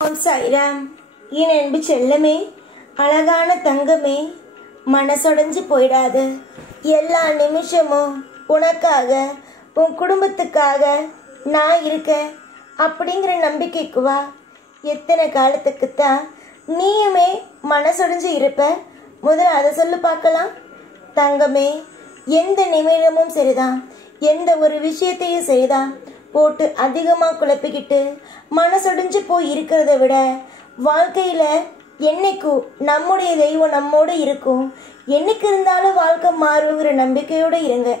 ஓம் சாய்ராம். என் அன்பு செல்லமே, அழகான தங்கமே, மனசொடைஞ்சு போயிடாது. எல்லா நிமிஷமும் உனக்காக, உன் குடும்பத்துக்காக நான் இருக்கேன் அப்படிங்கிற நம்பிக்கைக்கு வா. எத்தனை காலத்துக்குத்தான் நீயுமே மனசொடைஞ்சு இருப்ப? முதல்ல அதை சொல்லு பார்க்கலாம். தங்கமே, எந்த நிமிடமும் சரிதான், எந்த ஒரு விஷயத்தையும் சரிதான் போட்டு அதிகமாக குழப்பிக்கிட்டு மனசொடைஞ்சு போய் இருக்கிறத விட, வாழ்க்கையில் என்னைக்கும் நம்முடைய தெய்வம் நம்மோடு இருக்கும். என்னைக்கு இருந்தாலும் வாழ்க்கை மாறுங்கிற நம்பிக்கையோடு இருங்க.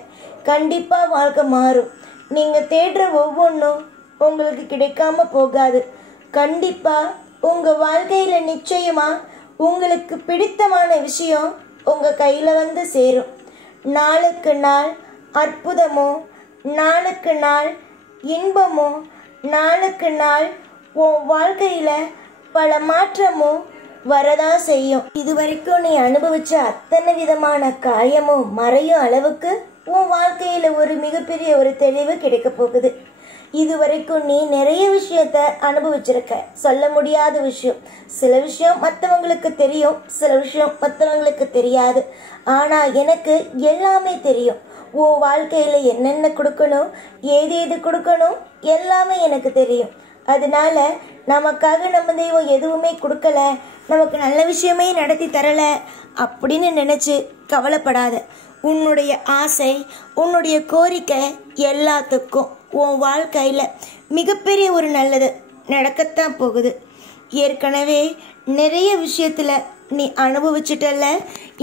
கண்டிப்பாக வாழ்க்கை மாறும். நீங்கள் தேடுற ஒவ்வொன்றும் உங்களுக்கு கிடைக்காம போகாது. கண்டிப்பாக உங்கள் வாழ்க்கையில் நிச்சயமாக உங்களுக்கு பிடித்தமான விஷயம் உங்கள் கையில் வந்து சேரும். நாளுக்கு நாள் அற்புதமோ, நாளுக்கு நாள் இன்பமோ, நாளுக்கு நாள் உன் வாழ்க்கையில் பல மாற்றமும் வரதான் செய்யும். இதுவரைக்கும் நீ அனுபவிச்ச அத்தனை விதமான காயமும் மறையும் அளவுக்கு உன் வாழ்க்கையில் ஒரு மிகப்பெரிய ஒரு தெளிவு கிடைக்க போகுது. இதுவரைக்கும் நீ நிறைய விஷயத்த அனுபவிச்சிருக்க, சொல்ல முடியாத விஷயம். சில விஷயம் மற்றவங்களுக்கு தெரியும், சில விஷயம் மற்றவங்களுக்கு தெரியாது. ஆனால் எனக்கு எல்லாமே தெரியும். உன் வாழ்க்கையில் என்னென்ன கொடுக்கணும், ஏது கொடுக்கணும், எல்லாமே எனக்கு தெரியும். அதனால நமக்காக நம்ம தெய்வம் எதுவுமே கொடுக்கல, நமக்கு நல்ல விஷயமே நடத்தி தரல அப்படின்னு நினச்சி கவலைப்படாத. உன்னுடைய ஆசை, உன்னுடைய கோரிக்கை எல்லாத்துக்கும் உன் வாழ்க்கையில் மிகப்பெரிய ஒரு நல்லது நடக்கத்தான் போகுது. ஏற்கனவே நிறைய விஷயத்தில் நீ அனுபவிச்சிட்டல்ல,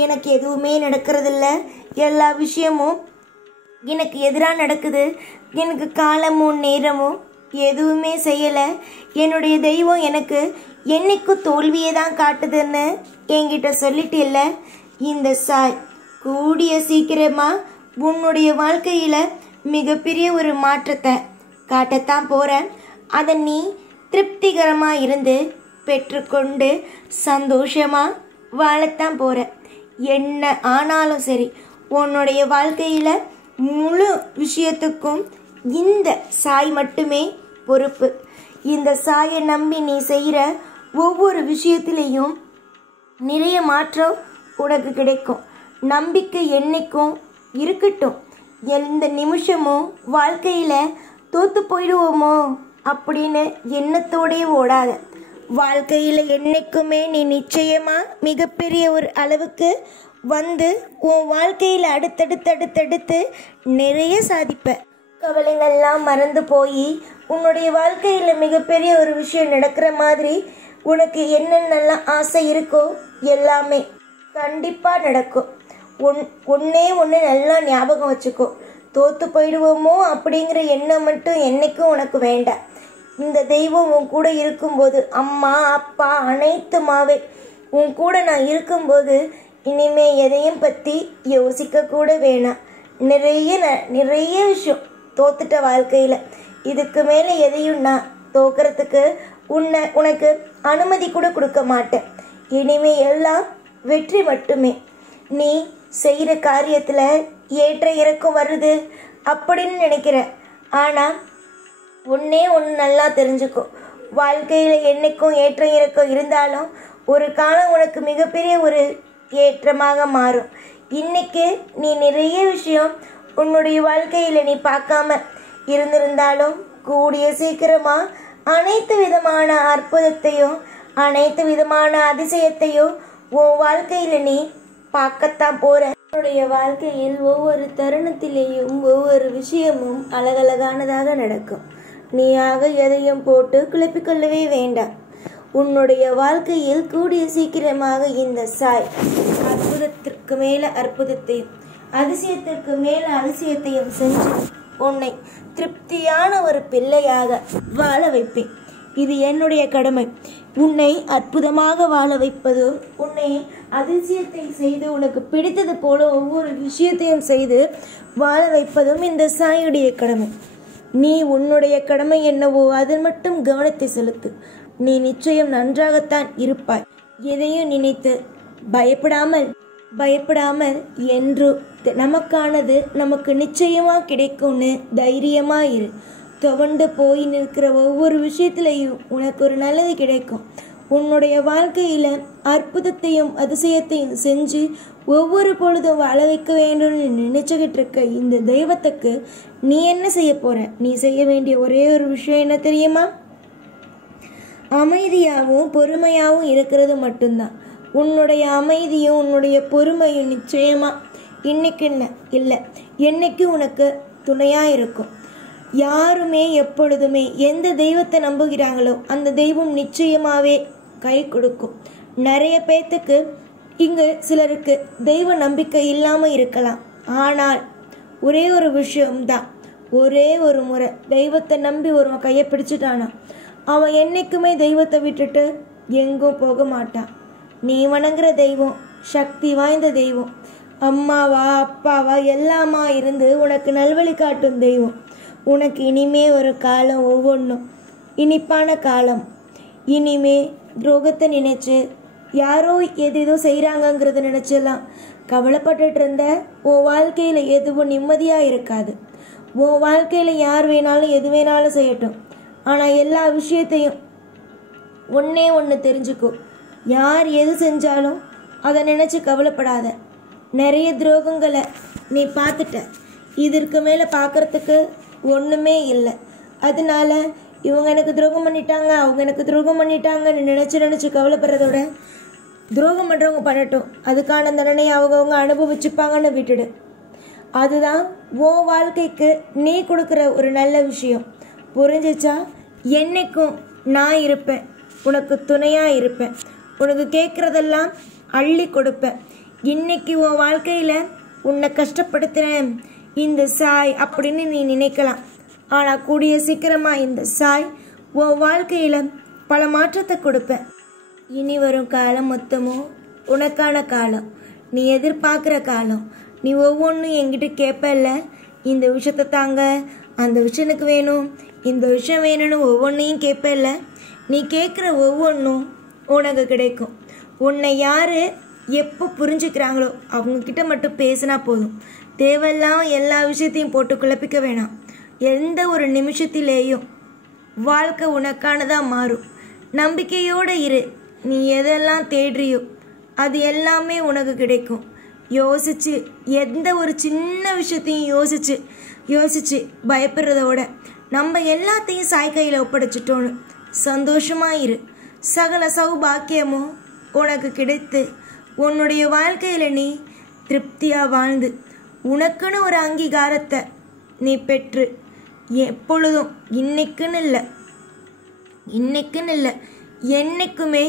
எனக்கு எதுவுமே நடக்கிறதில்ல, எல்லா விஷயமும் எனக்கு எதிராக நடக்குது, எனக்கு காலமும் நேரமும் எதுவுமே செய்யலை, என்னுடைய தெய்வம் எனக்கு என்னைக்கும் தோல்வியை தான் காட்டுதுன்னு என்கிட்ட சொல்லிட்டு இல்லை. இந்த சாய் கூடிய சீக்கிரமாக உன்னுடைய வாழ்க்கையில் மிகப்பெரிய ஒரு மாற்றத்தை காட்டத்தான் போகிறேன். அதை நீ திருப்திகரமாக இருந்து பெற்றுக்கொண்டு சந்தோஷமாக வாழத்தான் போகிற. என்ன ஆனாலும் சரி, உன்னுடைய வாழ்க்கையில் முழு விஷயத்துக்கும் இந்த சாய் மட்டுமே பொறுப்பு. இந்த சாயை நம்பி நீ செய்கிற ஒவ்வொரு விஷயத்திலையும் நிறைய மாற்றம் உனக்கு கிடைக்கும். நம்பிக்கை என்னைக்கும் இருக்கட்டும். எந்த நிமிஷமும் வாழ்க்கையில் தோற்று போயிடுவோமோ அப்படின்னு எண்ணத்தோடே ஓடாத. வாழ்க்கையில் என்னைக்குமே நீ நிச்சயமாக மிகப்பெரிய ஒரு அளவுக்கு வந்து உன் வாழ்க்கையில் அடுத்தடுத்து நிறைய சாதிப்ப. கவலைகள்லாம் மறந்து போய் உன்னுடைய வாழ்க்கையில் மிகப்பெரிய ஒரு விஷயம் நடக்கிற மாதிரி உனக்கு என்னென்னலாம் ஆசை இருக்கோ எல்லாமே கண்டிப்பாக நடக்கும். ஒன்றே நல்லா ஞாபகம் வச்சுக்கோ. தோற்று போயிடுவோமோ அப்படிங்கிற எண்ணம் மட்டும் என்றைக்கும் உனக்கு வேண்டாம். இந்த தெய்வம் உன் கூட இருக்கும்போது, அம்மா அப்பா அனைத்துமாவே உன் கூட நான் இருக்கும்போது இனிமே எதையும் பற்றி யோசிக்க கூட வேணாம். நிறைய விஷயம் தோத்துட்ட வாழ்க்கையில். இதுக்கு மேலே எதையும் நான் தோக்கிறதுக்கு உனக்கு அனுமதி கூட கொடுக்க மாட்டேன். இனிமே எல்லாம் வெற்றி மட்டுமே. நீ செய்கிற காரியத்தில் ஏற்ற இறக்கம் வருது அப்படின்னு நினைக்கிற. ஆனால் ஒன்று நல்லா தெரிஞ்சுக்கோ. வாழ்க்கையில் என்றைக்கும் ஏற்ற இறக்கம் இருந்தாலும் ஒரு காலம் உனக்கு மிகப்பெரிய ஒரு ஏற்றமாக மாறும். இன்னைக்கு நீ நிறைய விஷயம் உன்னுடைய வாழ்க்கையில் நீ பார்க்காம இருந்திருந்தாலும் கூடிய சீக்கிரமாக அனைத்து விதமான அற்புதத்தையும் அனைத்து விதமான அதிசயத்தையும் உன் வாழ்க்கையில் நீ பார்க்கத்தான் போற. உன்னுடைய வாழ்க்கையில் ஒவ்வொரு தருணத்திலேயும் ஒவ்வொரு விஷயமும் அழகழகானதாக நடக்கும். நீயாக எதையும் போட்டு குழப்பிக்கொள்ளவே வேண்டாம். உன்னுடைய வாழ்க்கையில் கூடிய சீக்கிரமாக இந்த சாய் அற்புதத்திற்கு மேல அற்புதத்தையும் அதிசயத்திற்கு மேல அதிசயத்தையும் செஞ்சு உன்னை திருப்தியான ஒரு பிள்ளையாக வாழ வைப்பேன். இது என்னுடைய கடமை. உன்னை அற்புதமாக வாழ வைப்பதும், உன்னை அதிசயத்தை செய்து உனக்கு பிடித்தது போல ஒவ்வொரு விஷயத்தையும் செய்து வாழ வைப்பதும் இந்த சாயுடைய கடமை. நீ உன்னுடைய கடமை என்னவோ அதில் மட்டும் கவனத்தை செலுத்து. நீ நிச்சயம் நன்றாகத்தான் இருப்பாய். எதையும் நினைத்து பயப்படாமல் என்று நமக்கானது நமக்கு நிச்சயமாக கிடைக்கும்னு தைரியமாக இரு. துவண்டு போய் நிற்கிற ஒவ்வொரு விஷயத்திலையும் உனக்கு ஒரு நல்லது கிடைக்கும். உன்னுடைய வாழ்க்கையில அற்புதத்தையும் அதிசயத்தையும் செஞ்சு ஒவ்வொரு பொழுதும் வாழ வைக்க வேண்டும்னு நினைச்சுக்கிட்டு இருக்க இந்த தெய்வத்துக்கு நீ என்ன செய்ய போற? நீ செய்ய வேண்டிய ஒரே ஒரு விஷயம் என்ன தெரியுமா? அமைதியாகவும் பொறுமையாகவும் இருக்கிறது மட்டும்தான். உன்னுடைய அமைதியும் உன்னுடைய பொறுமையும் நிச்சயமா இன்னைக்குன்னு இல்லை, என்னைக்கு உனக்கு துணையா இருக்கும். யாருமே எப்பொழுதுமே எந்த தெய்வத்தை நம்புகிறாங்களோ அந்த தெய்வம் நிச்சயமாவே கை கொடுக்கும். நிறைய பேத்துக்கு இங்கு சிலருக்கு தெய்வ நம்பிக்கை இல்லாமல் இருக்கலாம். ஆனால் ஒரே ஒரு விஷயம்தான், ஒரே ஒரு முறை தெய்வத்தை நம்பி ஒருவன் கையை பிடிச்சிட்டானா அவன் என்னைக்குமே தெய்வத்தை விட்டுட்டு எங்கும் போக மாட்டான். நீ வணங்குற தெய்வம் சக்தி வாய்ந்த தெய்வம், அம்மாவா அப்பாவா எல்லாமா இருந்து உனக்கு நல்வழி காட்டும் தெய்வம். உனக்கு இனிமே ஒரு காலம் ஒவ்வொன்றும் இனிப்பான காலம். இனிமே துரோகத்தை நினைச்சு யாரோ எதேதோ செய்கிறாங்கங்கிறத நினைச்செல்லாம் கவலைப்பட்டுட்டு இருந்த உன் வாழ்க்கையில் எதுவும் நிம்மதியாக இருக்காது. உன் வாழ்க்கையில் யார் வேணாலும் எது வேணாலும் செய்யட்டும், ஆனால் எல்லா விஷயத்தையும் ஒன்றே ஒன்று தெரிஞ்சுக்கோ, யார் எது செஞ்சாலும் அதை நினச்சி கவலைப்படாத. நிறைய துரோகங்களை நீ பார்த்துட்ட, இதற்கு மேலே பார்க்குறதுக்கு ஒன்றுமே இல்லை. அதனால இவங்க எனக்கு துரோகம் பண்ணிட்டாங்க அவங்க எனக்கு துரோகம் பண்ணிட்டாங்கன்னு நினச்சி கவலைப்படுறதோட துரோகம் பண்ணுறவங்க பண்ணட்டும், அதுக்கான தண்டனை அவங்கவுங்க அனுபவிச்சுப்பாங்கன்னு விட்டுடு. அதுதான் உன் வாழ்க்கைக்கு நீ கொடுக்குற ஒரு நல்ல விஷயம். புரிஞ்சிச்சா? என்னைக்கும் நான் இருப்பேன், உனக்கு துணையாக இருப்பேன், உனக்கு கேட்குறதெல்லாம் அள்ளி கொடுப்பேன். இன்னைக்கு உன் வாழ்க்கையில் உன்னை கஷ்டப்படுத்துகிறேன் இந்த சாய் அப்படின்னு நீ நினைக்கலாம். ஆனால் கூடிய சீக்கிரமாக இந்த சாய் உன் வாழ்க்கையில் பல மாற்றத்தை கொடுப்பேன். இனி வரும் காலம் மொத்தமும் உனக்கான காலம், நீ எதிர்பார்க்குற காலம். நீ ஒவ்வொன்றும் என்கிட்ட கேட்பல்ல, இந்த விஷயத்தை தாங்க, அந்த விஷயம் எனக்கு வேணும், இந்த விஷயம் வேணும்னு ஒவ்வொன்றையும் கேட்பல்ல. நீ கேட்குற ஒவ்வொன்றும் உனக்கு கிடைக்கும். உன்னை யார் எப்போ புரிஞ்சுக்கிறாங்களோ அவங்கக்கிட்ட மட்டும் பேசினா போதும். தேவையில்லாம எல்லா விஷயத்தையும் போட்டு குழப்பிக்க வேணாம். எந்த ஒரு நிமிஷத்திலேயும் வாழ்க்கை உனக்கானதாக மாறும். நம்பிக்கையோடு இரு. நீ எதெல்லாம் தேடுறியோ அது எல்லாமே உனக்கு கிடைக்கும். யோசிச்சு எந்த ஒரு சின்ன விஷயத்தையும் யோசிச்சு பயப்படுறதோட நம்ம எல்லாத்தையும் சாய் கையில் ஒப்படைச்சிட்டோன்னு சந்தோஷமாக இரு. சகல சௌபாக்கியமும் உனக்கு கிடைத்து உன்னுடைய வாழ்க்கையில் நீ திருப்தியாக வாழ்ந்து உனக்குன்னு ஒரு அங்கீகாரத்தை நீ பெற்று எப்பொழுதும் இன்னைக்குன்னு இல்லை என்னைக்குமே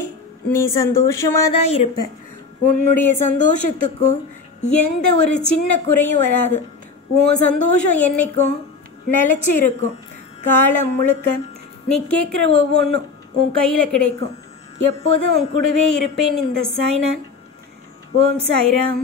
நீ சந்தோஷமாக தான் இருப்ப. உன்னுடைய சந்தோஷத்துக்கும் எந்த ஒரு சின்ன குறையும் வராது. உன் சந்தோஷம் என்னைக்கும் நிலச்சி இருக்கும். காலம் முழுக்க நீ கேட்குற ஒவ்வொன்றும் உன் கையில் கிடைக்கும். எப்போதும் உன் கூடவே இருப்பேன் இந்த சாய்நான். ஓம் சாய்ராம்.